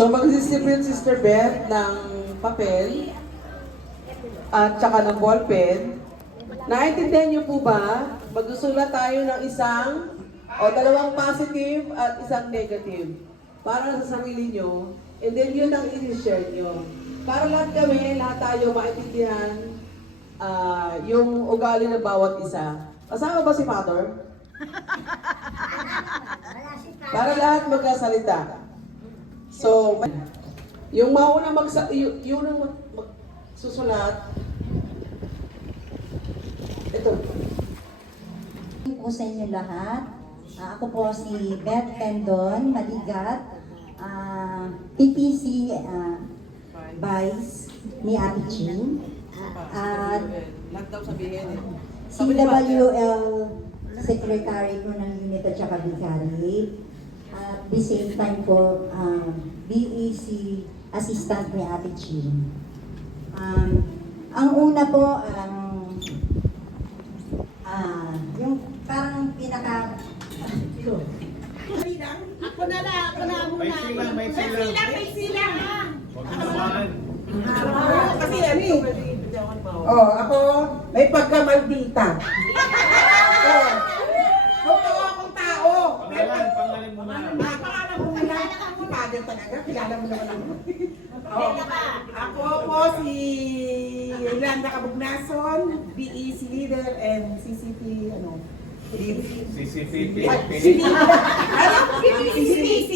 So mag-distribute Sister Beth ng papel at saka ng ballpen. Naintindihan niyo po ba? Magsusulat tayo ng isang o dalawang positive at isang negative para sa sarili niyo, and then yun ang i-share niyo. Para lahat kami, lahat tayo maintindihan yung ugali ng bawat isa. Kasama ba si Father? Para lahat magkasalita. So, yung mauna yung magsusulat, ito. Po sa inyo lahat. Ako po si Beth Pendon, Maligat, PPC Vice ni Ate Chin, at Lahat daw sabihin eh. CWL Secretary ko ng unit at saka Vicary. At the same time po, BEC Assistant ni Ate Chin. Ang una po, yung parang pinaka... Ako na muna. May silang. Huwag mo naman. Kasi ano eh. Ako, may pagkamaldita. Totoo akong tao. Pangalan mo na. Pangalan mo na. Si Father talaga, kilala mo naman ako. Ako po si Yolanda Cabugnason, BEC leader and CCP, CCTV. CCTC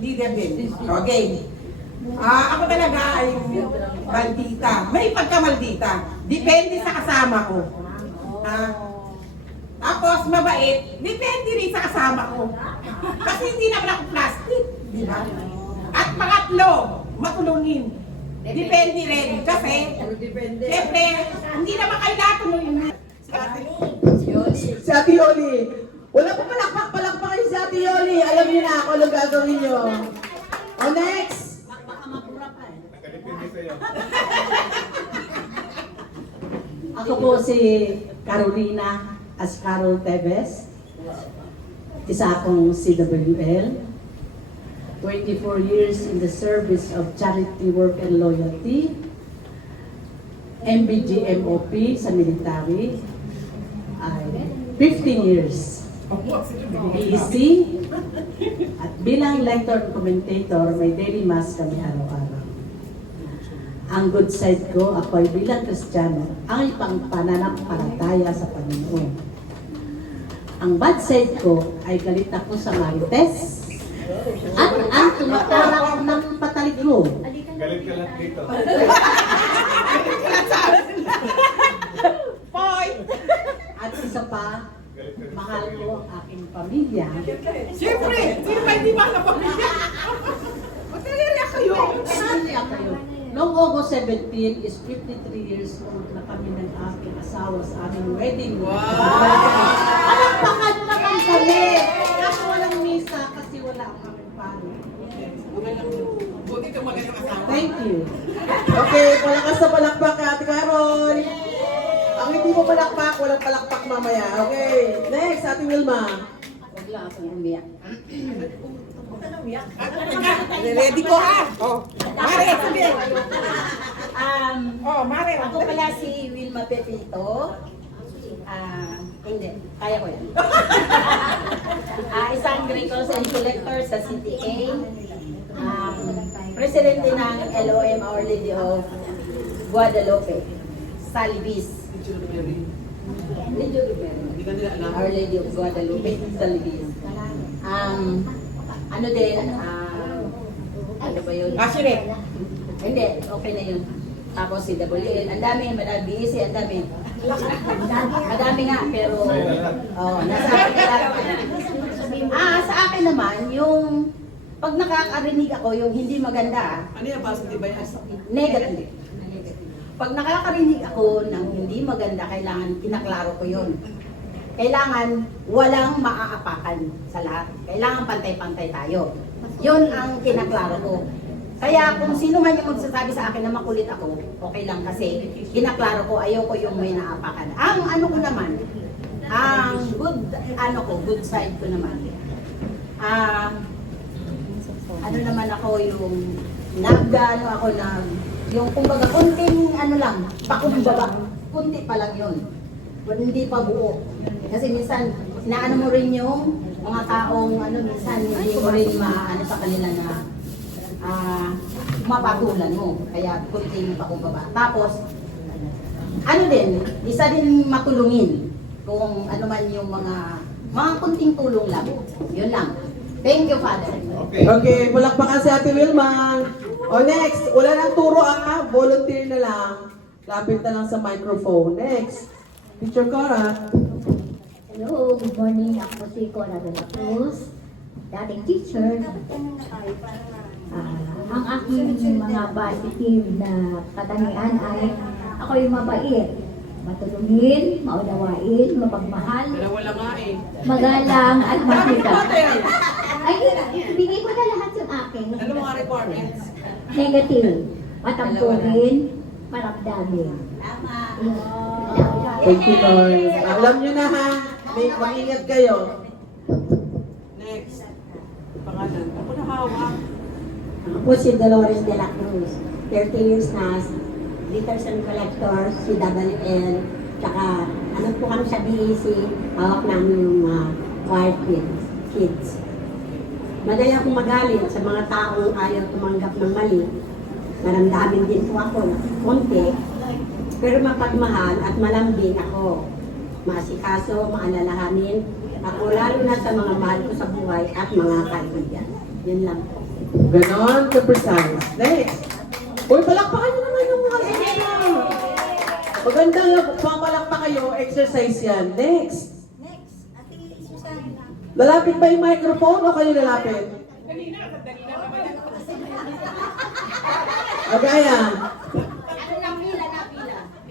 leader din. Okay. Ako talaga ay maldita. May pagkamaldita. Depende sa kasama ko. Tapos mabait. Depende rin sa kasama ko. Kasi hindi naman ako plastic. Di ba? At pangatlo, matulungin. Depende rin. Kasi, siyempre, hindi naman kayo natulungin. Si Ate Yoli. Wala pa palakpak kayo si Ate Yoli. Alam niyo na ako anong gagawin niyo. O next. Nakadepende sa'yo. Ako po si Carolina Ascarol Tevez. Isa akong CWL. 24 years in the service of charity work and loyalty. MBGMOP sa military. 15 years. BEC. At bilang lector and commentator, may daily mass kami araw-araw. Ang good side ko, ako ay bilang Kristiyano, ang ipang pananampalataya sa Panginoon. Ang bad side ko ay galit ako sa Marites at ang tumatarak ng pataligro. Galit ka lang dito. At isa pa, mahal ko ang aking pamilya. Siyempre, sino ba hindi mahal ang pamilya? Magkaliria kayo. Pamilya kayo. Noong August 17 is 53 years old na kami ng aking asawa sa aming wedding. Wow! Palakpakan naman kami! Kaso walang misa kasi wala ang aming paro. Buti ka magandang asawa. Thank you. Okay, palakas na palakpak ka, Ate Carol. Ang hindi mo palakpak, walang palakpak mamaya. Okay, next, Ate Wilma. Huwag lang akong umiyak. Ready ko ha? Mare, sabi. Mare. Ako pala si Wilma Pepito. Hindi, kaya ko yan. Isang Greco's and Collector sa CTA. Presidente ng LOM Our Lady of Guadalupe. Salibis. Our Lady of Guadalupe. Salibis. Ano din, ano ba yun? Asire. Hindi, okay na yun. Tapos si WL, ang dami, madami, BEC, ang dami. Madami nga, pero nasa akin lahat. Sa akin naman, yung pag nakakarinig ako, yung hindi maganda, Ano yan, positive ba yan? negative. Pag nakakarinig ako ng hindi maganda, kailangan pinaklaro ko yun. Kailangan walang maaapakan sa lahat. Kailangan pantay-pantay tayo. Yun ang kinaklaro ko. Kaya kung sino man yung magsasabi sa akin na makulit ako, okay lang kasi kinaklaro ko, ayoko yung may naapakan. Ang ano ko naman, ang good side ko naman. ano naman ako yung nagano ako nag yung kumbaga kunting ano lang, pakumbaba, kunti pa lang yun. Hindi pa buo. Kasi minsan, inaano mo rin yung mga taong ano, minsan hindi mo rin maano sa kanila na mapatulan mo. Kaya kunting pakumbaba. Tapos, ano din, isa din matulungin kung ano man yung mga kunting tulong lang. Yun lang. Thank you, Father. Okay, palakpakan si Ate Wilma. O next, wala nang turo volunteer na lang. Lapit na lang sa microphone. Next, Teacher Cora. Hello, good morning. Ako si Cora de la Cruz, dating teacher. Ang aking mga positive na katangian ay ako yung mabait, matulungin, maunawain, mapagmahal, Wala nga eh. magalang at masika. Ay, ibigay ko na lahat yung akin. Ano mga requirements? Negative, matampuhin, marapdamin. Thank you, Lord. Alam nyo na ha. May mag-ingat kayo. Next. Pangalan. Ako na hawak. Ako po si Dolores de la Cruz, 30 years na, litters and collector, CWL, tsaka ano po kami sa BAC, hawak namin yung mga choir kids. Madali akong magalit sa mga taong ayaw tumanggap ng mali. Naramdamin din po ako na konti, pero mapagmahal at malambing ako. Maasikaso, maalalahanin, ako lalo na sa mga mahal ko sa buhay at mga kaibigan. Yun lang po. Ganon ka-precise. Next. Uy, palakpakan nyo naman yung mga kanina. Magandang pamalakpak kayo, exercise yan. Next. Lalapit ba yung microphone o kayo lalapit? Agaya.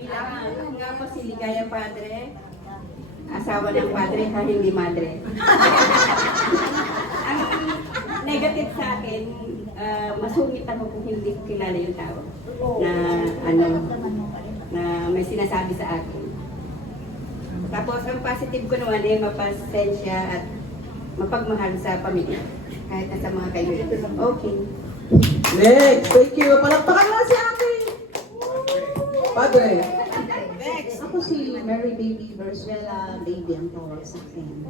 Ako nga po si Ligaya Padre, asawa ng padre ha, hindi madre. Ang negative sa akin, masungit ako kung hindi ko kilala yung tao na na may sinasabi sa akin. Tapos ang positive ko naman ay mapasensya at mapagmahal sa pamilya kahit na sa mga kaibigan. Okay. Next. Thank you. Palakpakan lang si ate. Padre. Ako si Mary Baby Verswela, baby ang tawag sa akin.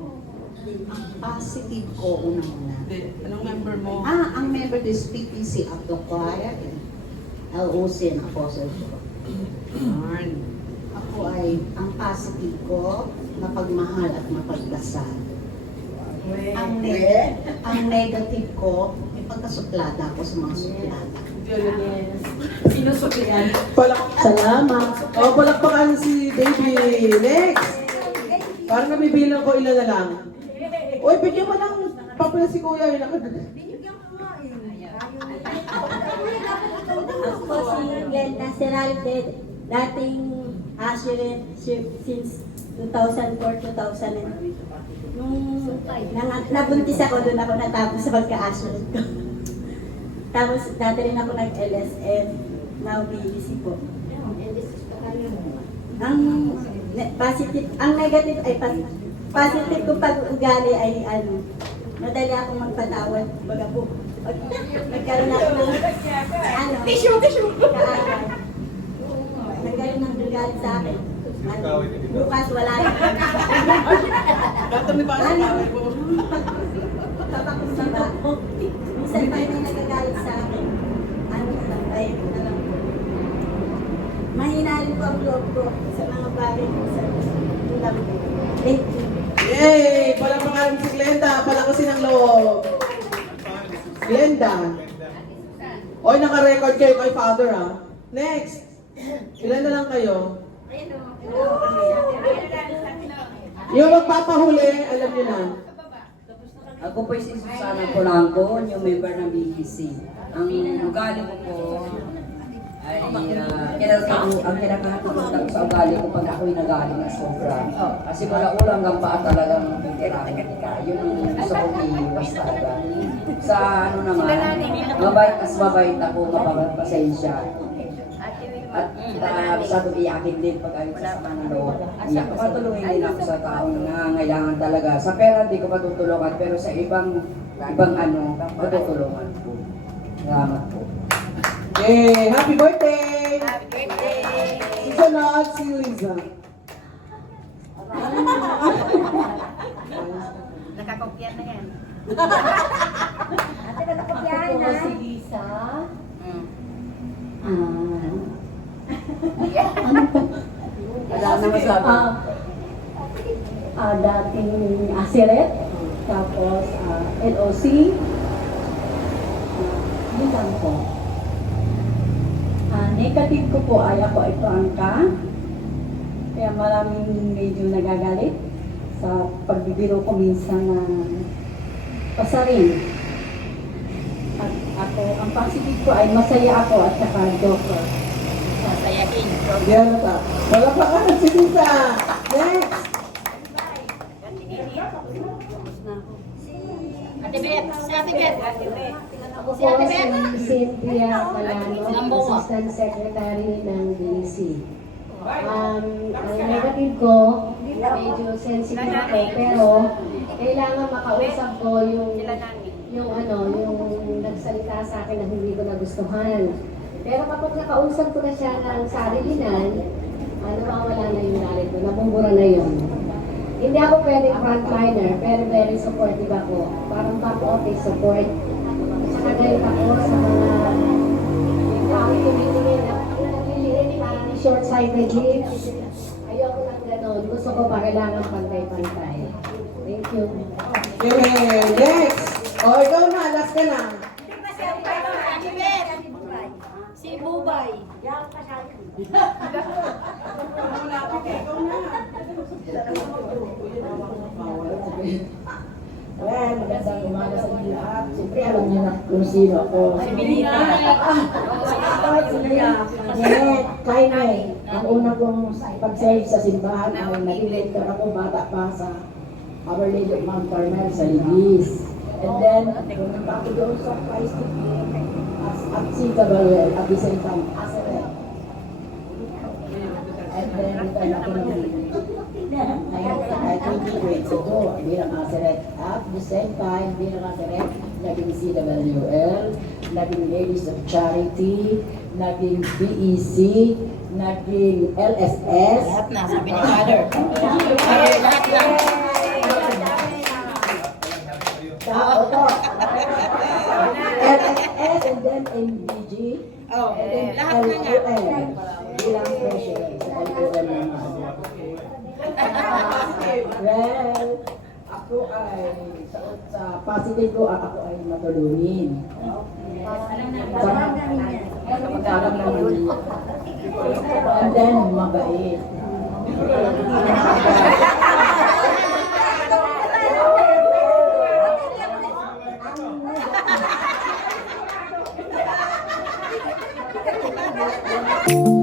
Ang positive ko una-una. Anong member mo? Ang member is PPC of the choir and LOC and Apostle. Ako ay, ang positive ko, mapagmahal at mapagdasal. Ang negative ko, may pagkasuplada ako sa mga suplada. Sinusuklian. Salamat. O, palakpakan si baby. Next. Parang nabibilang ko ilan na lang. Uy, bigyan mo ng papel si kuya. Ako po si Glenda Seralde, dating usher since 2004-2009. Nung nabuntis ako, doon ako natapos sa pagka-usher ko. Tapos dati rin ako nag-LSM, now BBC po. Ang negative ay positive kong pag-ugali ay madali akong magpatawad. Baga po, nagkaroon ako ng tissue! Nagkaroon ng regalo sa akin. Bukas wala na. Bato ni Pastor Paway po. Papakumbaba. Minsan pa may nagagalit sa akin. Ay, na lang po. Mahina rin po ang loob ko sa mga bagay ko sa thank you. Yay! Palakpakan si Glenda. Palakasin ang loob. Glenda. Oy, naka-record kayo kay Father Next. Ilan na lang kayo? Yung magpapahuli, alam niyo na. Ako po si Susana Polanco, new member ng BGC. Ang ugali ko po ay ang kinakahatulan ko sa ugali ko pag ako'y nagaling na sobra. Kasi mula ulang hanggang paa talagang tira-tira. Yun ang gusto ko iwas talaga. Sa ano naman, mabait ako, mapapasensya. At masyadong iyakin din pag ayun sa sama ng loob. Iyak ko, patulungin din ako sa taong nangangailangan talaga. Sa pera, hindi ko matutulungan, pero sa ibang matutulungan po. Salamat po. Yay! Happy birthday! Happy birthday! Susunod si Liza. Nakakopya na yan. Ate, nakakopyahan na. Si Lisa. Wala na masabi. Dating Asiret, tapos LOC, yun lang po. Negative ko po ay ako ito angka, kaya maraming medyo nagagalit sa pagbibiro ko minsan na pasarin. At ako, ang positive ko ay masaya ako at saka joker. Masayahin. Diyan na ta. Wala pa ka na si Liza. Next! Ate Bet, si Ate Bet. Ako po si Cynthia Palano, Assistant Secretary ng BC. Ang negative ko, medyo sensitive ako, pero kailangan makausap ko yung nagsalita sa akin na hindi ko nagustuhan. Pero kapag nakausap ko na siya ng sarilinan, nawawala na yung galit ko, nabumbura na yun. Hindi ako pwedeng frontliner, pero very supportive ako. Parang back office support. Saka galit ako sa mga short-sighted lips. Ayoko lang ganon. Gusto ko pa kailangan pantay-pantay. Thank you. Yay! Next! O, ikaw na. Last ka na. Ate Bet. Si Bubay. Well, magandang umaga sa inyo lahat. Siyempre, alam niyo na kung sino ako. Si Benita. Janet, Kainay. Ang una kong pag-serve sa simbahan ay nag-leader ako bata pa sa Our Lady of Mount Carmel sa Ligis. And then, pumunta ako doon sa Christ at Sita Baruel at the same time, Asaret. And then, return ako ng I 2022 bilang Asaret. At the same time, bilang Asaret, naging CWL, naging Ladies of Charity, naging BEC, naging LSS. Lahat na, sabi ni Father. Lahat lang. LSS and then MBG. Oh, And then lahat na nga. LOL. Bilang president sa LOL naman. Well, ako ay sa positive ko ako ay matulungin. Alam naman niya. And then mabait. Thank you.